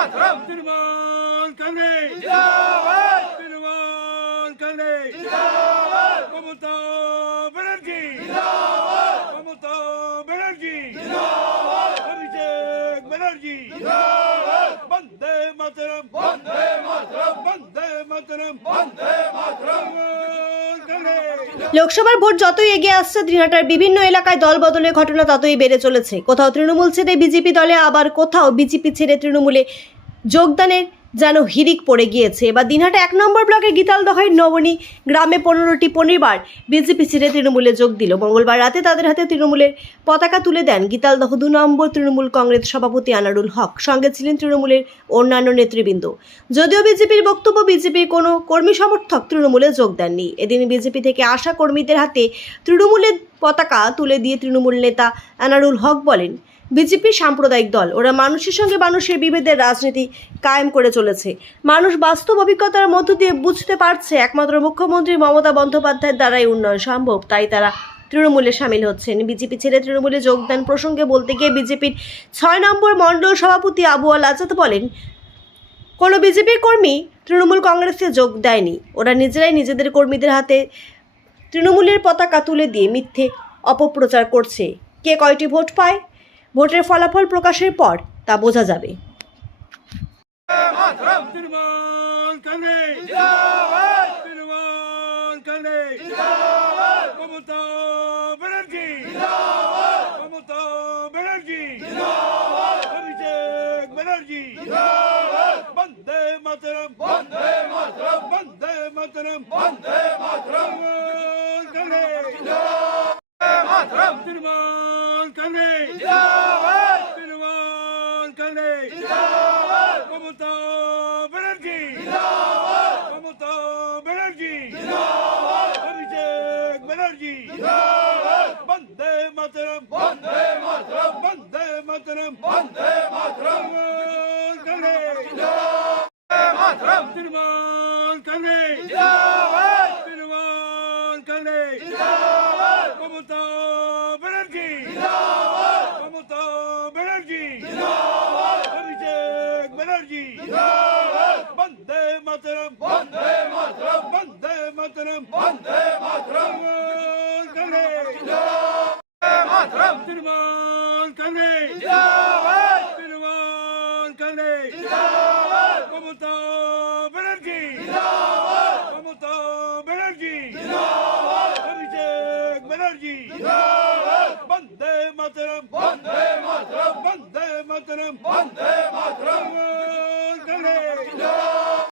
মাতরম তৃণমূল কংগ্রেস জিন্দাবাদ তৃণমূল কংগ্রেস জিন্দাবাদ মমতা লোকসভার ভোট যতই এগিয়ে আসছে দিনহাটার বিভিন্ন এলাকায় দল বদলের ঘটনা ততই বেড়ে চলেছে। কোথাও তৃণমূল ছেড়ে বিজেপি দলে আবার কোথাও বিজেপি ছেড়ে তৃণমূলে যোগদানের যেন হিরিক পড়ে গিয়েছে। এবার দিনহাটা এক নম্বর ব্লকের গীতালদহের নবনী গ্রামে পনেরোটি পরিবার বিজেপি ছেড়ে তৃণমূলে যোগ দিল। মঙ্গলবার রাতে তাদের হাতে তৃণমূলের পতাকা তুলে দেন গীতালদহ দু নম্বর তৃণমূল কংগ্রেস সভাপতি আনারুল হক। সঙ্গে ছিলেন তৃণমূলের অন্যান্য নেতৃবৃন্দ। যদিও বিজেপির বক্তব্য, বিজেপির কোনো কর্মী সমর্থক তৃণমূলে যোগ দেননি। এদিন বিজেপি থেকে আসা কর্মীদের হাতে তৃণমূলের পতাকা তুলে দিয়ে তৃণমূল নেতা আনারুল হক বলেন বিজেপি সাম্প্রদায়িক দল। ওরা মানুষের সঙ্গে মানুষের বিভেদের রাজনীতি কায়েম করে চলেছে। মানুষ বাস্তব অভিজ্ঞতার মধ্য দিয়ে বুঝতে পারছে একমাত্র মুখ্যমন্ত্রী মমতা বন্দ্যোপাধ্যায়ের দ্বারাই উন্নয়ন সম্ভব, তাই তারা তৃণমূলে সামিল হচ্ছেন। বিজেপি ছেড়ে তৃণমূলে যোগদান প্রসঙ্গে বলতে গিয়ে বিজেপির ছয় নম্বর মণ্ডল সভাপতি আবু আল আজাদ বলেন, কোনো বিজেপির কর্মী তৃণমূল কংগ্রেসে যোগ দেয়নি। ওরা নিজেরাই নিজেদের কর্মীদের হাতে তৃণমূলের পতাকা তুলে দিয়ে মিথ্যে অপপ্রচার করছে। কে কয়টি ভোট পায়? ভোটের ফলাফল প্রকাশের পর তা বোঝা যাবে। মাতরম তৃণমূল কংগ্রেস। জিন্দাবাদ Trinamool Congress. Vatanım. Vande Matram. Kale Vande Matram. Dirman Kale Dindavat Dirman Kale Dindavat Komuta Belirgi Dindavat Komuta Belirgi Dindavat Erkek Belirgi Dindavat Vande Matram. Vande Matram. Vande Matram. Vande Matram. Kale Vande Matram. Dirman Trinamool